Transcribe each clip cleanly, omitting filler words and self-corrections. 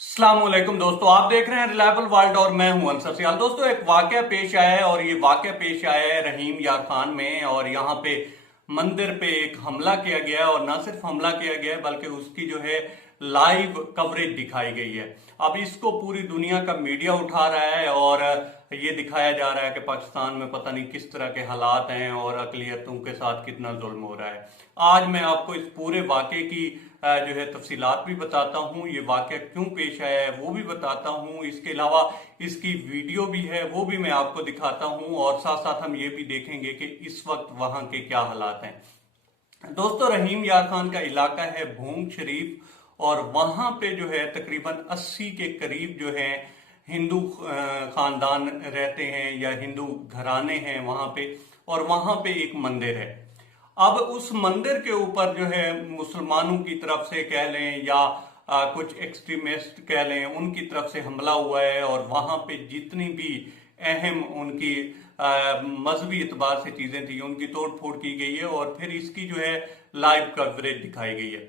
अस्सलामुअलैकुम दोस्तों, आप देख रहे हैं रिलायबल वर्ल्ड और मैं हूं अंसर सियाल। दोस्तों, एक वाकया पेश आया है और ये वाकया पेश आया है रहीम यार खान में। और यहाँ पे मंदिर पे एक हमला किया गया है और ना सिर्फ हमला किया गया है बल्कि उसकी जो है लाइव कवरेज दिखाई गई है। अब इसको पूरी दुनिया का मीडिया उठा रहा है और ये दिखाया जा रहा है कि पाकिस्तान में पता नहीं किस तरह के हालात हैं और अकलियतों के साथ कितना जुल्म हो रहा है। आज मैं आपको इस पूरे वाकये की जो है तफसीलात भी बताता हूँ, ये वाकया क्यों पेश आया है वो भी बताता हूँ। इसके अलावा इसकी वीडियो भी है, वो भी मैं आपको दिखाता हूँ और साथ साथ हम ये भी देखेंगे कि इस वक्त वहां के क्या हालात हैं। दोस्तों, रहीम यार खान का इलाका है भूंग शरीफ और वहां पे जो है तकरीबन 80 के करीब जो है हिंदू खानदान रहते हैं या हिंदू घराने हैं वहां पे। और वहां पे एक मंदिर है। अब उस मंदिर के ऊपर जो है मुसलमानों की तरफ से कह लें या कुछ एक्सट्रीमिस्ट कह लें, उनकी तरफ से हमला हुआ है और वहां पे जितनी भी अहम उनकी मजहबी एतबार से चीजें थी उनकी तोड़ फोड़ की गई है और फिर इसकी जो है लाइव कवरेज दिखाई गई है।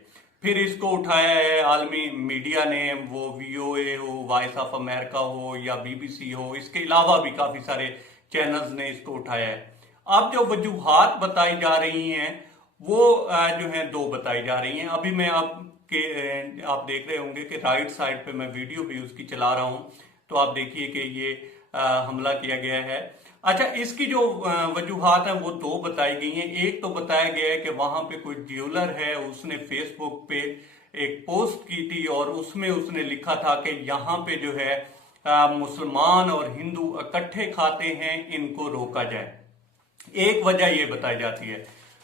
फिर इसको उठाया है आलमी मीडिया ने, वो वीओए हो, वॉइस ऑफ अमेरिका हो या बीबीसी हो, इसके अलावा भी काफी सारे चैनल्स ने इसको उठाया है। अब जो वजूहात बताई जा रही हैं वो जो है दो बताई जा रही हैं। अभी मैं आप देख रहे होंगे कि राइट साइड पे मैं वीडियो भी उसकी चला रहा हूं, तो आप देखिए कि ये हमला किया गया है। अच्छा, इसकी जो वजूहात हैं वो दो बताई गई हैं। एक तो बताया गया है कि वहां पे कोई ज्वेलर है, उसने फेसबुक पे एक पोस्ट की थी और उसमें उसने लिखा था कि यहाँ पे जो है मुसलमान और हिंदू इकट्ठे खाते हैं, इनको रोका जाए। एक वजह यह बताई जाती है।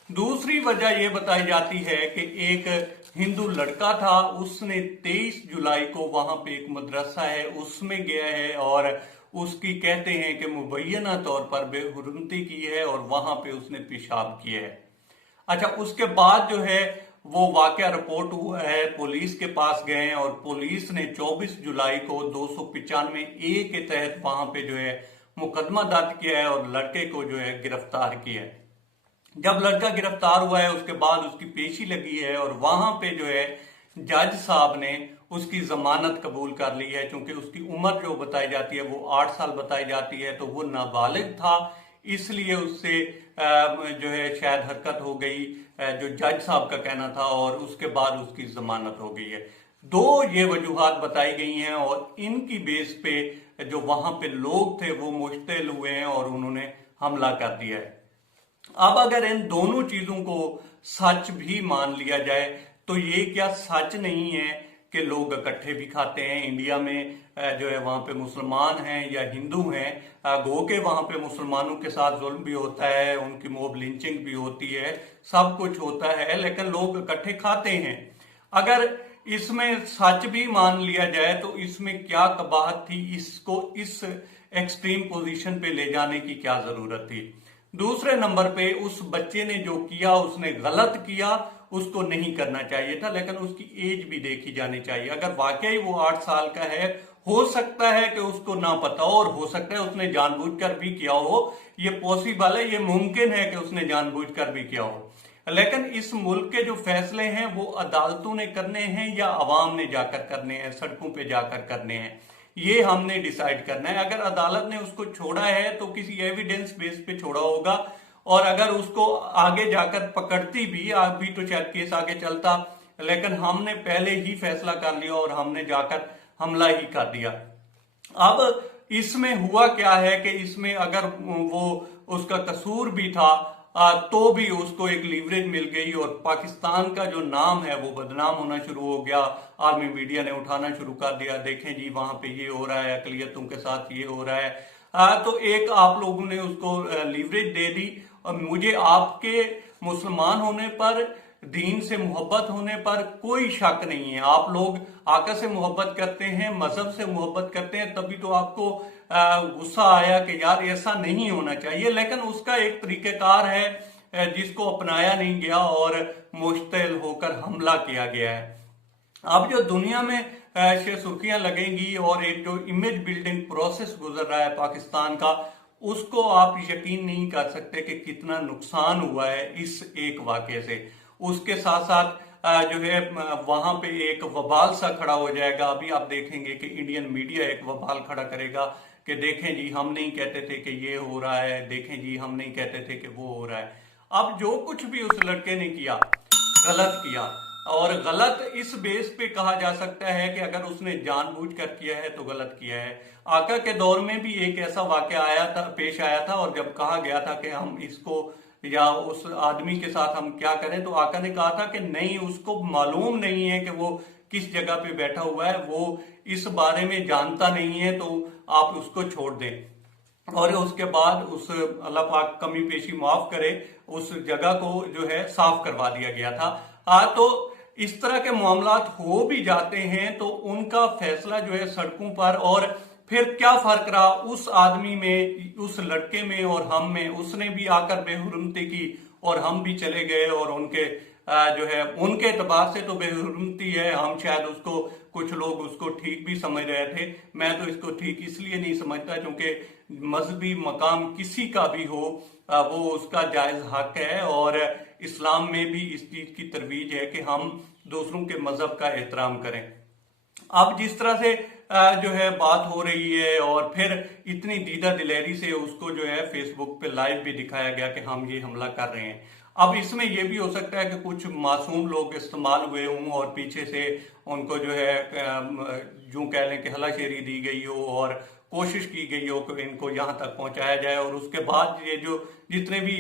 दूसरी वजह यह बताई जाती है कि एक हिंदू लड़का था, उसने 23 जुलाई को वहां पे एक मदरसा है उसमें गया है और उसकी कहते हैं कि मुबैना तौर पर बेहुरमती की है और वहां पे उसने पेशाब किया है। अच्छा, उसके बाद जो है वो वाकया रिपोर्ट हुआ है, पुलिस के पास गए हैं और पुलिस ने 24 जुलाई को 295 ए के तहत वहां पे जो है मुकदमा दर्ज किया है और लड़के को जो है गिरफ्तार किया है। जब लड़का गिरफ्तार हुआ है उसके बाद उसकी पेशी लगी है और वहां पे जो है जज साहब ने उसकी जमानत कबूल कर ली है। क्योंकि उसकी उम्र जो बताई जाती है वो 8 साल बताई जाती है, तो वो नाबालिग था, इसलिए उससे जो है शायद हरकत हो गई, जो जज साहब का कहना था, और उसके बाद उसकी जमानत हो गई है। दो ये वजूहात बताई गई हैं और इनकी बेस पे जो वहां पे लोग थे वो मुश्तिल हुए हैं और उन्होंने हमला कर दिया है। अब अगर इन दोनों चीजों को सच भी मान लिया जाए तो ये क्या सच नहीं है कि लोग इकट्ठे भी खाते हैं? इंडिया में जो है वहां पे मुसलमान हैं या हिंदू हैं, गो के वहां पे मुसलमानों के साथ जुल्म भी होता है, उनकी मॉब लिंचिंग भी होती है, सब कुछ होता है, लेकिन लोग इकट्ठे खाते हैं। अगर इसमें सच भी मान लिया जाए तो इसमें क्या कबाहत थी? इसको इस एक्सट्रीम पोजीशन पे ले जाने की क्या जरूरत थी? दूसरे नंबर पे उस बच्चे ने जो किया उसने गलत किया, उसको नहीं करना चाहिए था, लेकिन उसकी एज भी देखी जानी चाहिए। अगर वाकई वो 8 साल का है, हो सकता है कि उसको ना पता हो और हो सकता है उसने जानबूझकर भी किया हो, ये पॉसिबल है, ये मुमकिन है कि उसने जानबूझकर भी किया हो। लेकिन इस मुल्क के जो फैसले हैं वो अदालतों ने करने हैं या अवाम ने जाकर करने हैं, सड़कों पे जाकर करने हैं, ये हमने डिसाइड करना है। अगर अदालत ने उसको छोड़ा है तो किसी एविडेंस बेस पे छोड़ा होगा, और अगर उसको आगे जाकर पकड़ती भी, अभी तो शायद केस आगे चलता, लेकिन हमने पहले ही फैसला कर लिया और हमने जाकर हमला ही कर दिया। अब इसमें हुआ क्या है कि इसमें अगर वो उसका कसूर भी था तो भी उसको एक लीवरेज मिल गई और पाकिस्तान का जो नाम है वो बदनाम होना शुरू हो गया। आर्मी मीडिया ने उठाना शुरू कर दिया, देखें जी वहां पे ये हो रहा है, अकलियतों के साथ ये हो रहा है। तो एक आप लोगों ने उसको लीवरेज दे दी। और मुझे आपके मुसलमान होने पर, दीन से मोहब्बत होने पर कोई शक नहीं है। आप लोग आका से मोहब्बत करते हैं, मजहब से मोहब्बत करते हैं, तभी तो आपको गुस्सा आया कि यार ऐसा नहीं होना चाहिए। लेकिन उसका एक तरीकेकार है जिसको अपनाया नहीं गया और मुश्तिल होकर हमला किया गया है। अब जो दुनिया में सुर्खियां लगेंगी और एक जो इमेज बिल्डिंग प्रोसेस गुजर रहा है पाकिस्तान का, उसको आप यकीन नहीं कर सकते कि कितना नुकसान हुआ है इस एक वाकये से। उसके साथ साथ जो है वहां पे एक वबाल सा खड़ा हो जाएगा। अभी आप देखेंगे कि इंडियन मीडिया एक वबाल खड़ा करेगा कि देखें जी हम नहीं कहते थे कि ये हो रहा है, देखें जी हम नहीं कहते थे कि वो हो रहा है। अब जो कुछ भी उस लड़के ने किया गलत किया, और गलत इस बेस पे कहा जा सकता है कि अगर उसने जानबूझकर किया है तो गलत किया है। आका के दौर में भी एक ऐसा वाकया आया था, पेश आया था, और जब कहा गया था कि हम इसको या उस आदमी के साथ हम क्या करें, तो आका ने कहा था कि नहीं, उसको मालूम नहीं है कि वो किस जगह पे बैठा हुआ है, वो इस बारे में जानता नहीं है, तो आप उसको छोड़ दें। और उसके बाद उस अल्लाह पाक कमी पेशी माफ करे, उस जगह को जो है साफ करवा दिया गया था। तो इस तरह के मामलात हो भी जाते हैं तो उनका फैसला जो है सड़कों पर, और फिर क्या फर्क रहा उस आदमी में, उस लड़के में और हम में। उसने भी आकर बेहुरमती की और हम भी चले गए, और उनके जो है उनके एतबार से तो बेहुरमती है। हम शायद उसको, कुछ लोग उसको ठीक भी समझ रहे थे। मैं तो इसको ठीक इसलिए नहीं समझता क्योंकि मजहबी मकाम किसी का भी हो वो उसका जायज हक है, और इस्लाम में भी इस चीज की तरवीज है कि हम दूसरों के मजहब का एहतराम करें। अब जिस तरह से जो है बात हो रही है, और फिर इतनी दीदा दिलेरी से उसको जो है फेसबुक पे लाइव भी दिखाया गया कि हम ये हमला कर रहे हैं। अब इसमें यह भी हो सकता है कि कुछ मासूम लोग इस्तेमाल हुए हों और पीछे से उनको जो है यूं कह लें कि हलाशेरी दी गई हो और कोशिश की गई हो कि इनको यहाँ तक पहुंचाया जाए। और उसके बाद ये जो जितने भी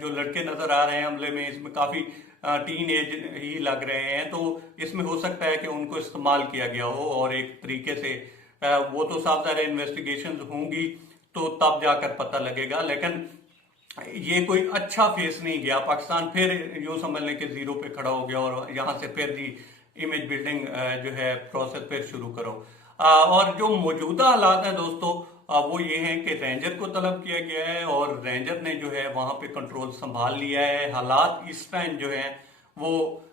जो लड़के नजर आ रहे हैं हमले में, इसमें काफी टीन एज ही लग रहे हैं, तो इसमें हो सकता है कि उनको इस्तेमाल किया गया हो। और एक तरीके से वो तो साफ सारे इन्वेस्टिगेशन होंगी तो तब जाकर पता लगेगा, लेकिन ये कोई अच्छा फेस नहीं गया। पाकिस्तान फिर यूं समझ लें कि जीरो पे खड़ा हो गया, और यहाँ से फिर जी इमेज बिल्डिंग जो है प्रोसेस फिर शुरू करो। और जो मौजूदा हालात हैं दोस्तों, वो ये हैं कि रेंजर को तलब किया गया है और रेंजर ने जो है वहां पे कंट्रोल संभाल लिया है। हालात इस टाइम जो है वो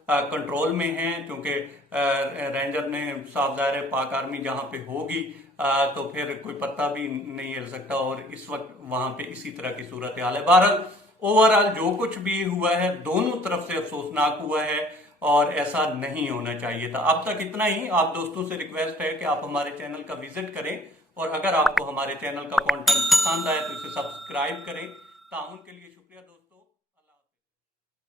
कंट्रोल में हैं, क्योंकि रेंजर ने, साफ ज़ाहिर है पाक आर्मी जहां पे होगी तो फिर कोई पत्ता भी नहीं हिल सकता, और इस वक्त वहां पे इसी तरह की सूरत हाल है। बहरहाल ओवरऑल जो कुछ भी हुआ है दोनों तरफ से अफसोसनाक हुआ है, और ऐसा नहीं होना चाहिए था। अब तक इतना ही। आप दोस्तों से रिक्वेस्ट है कि आप हमारे चैनल का विजिट करें, और अगर आपको हमारे चैनल का कंटेंट पसंद आए तो इसे सब्सक्राइब करें। ताउन के लिए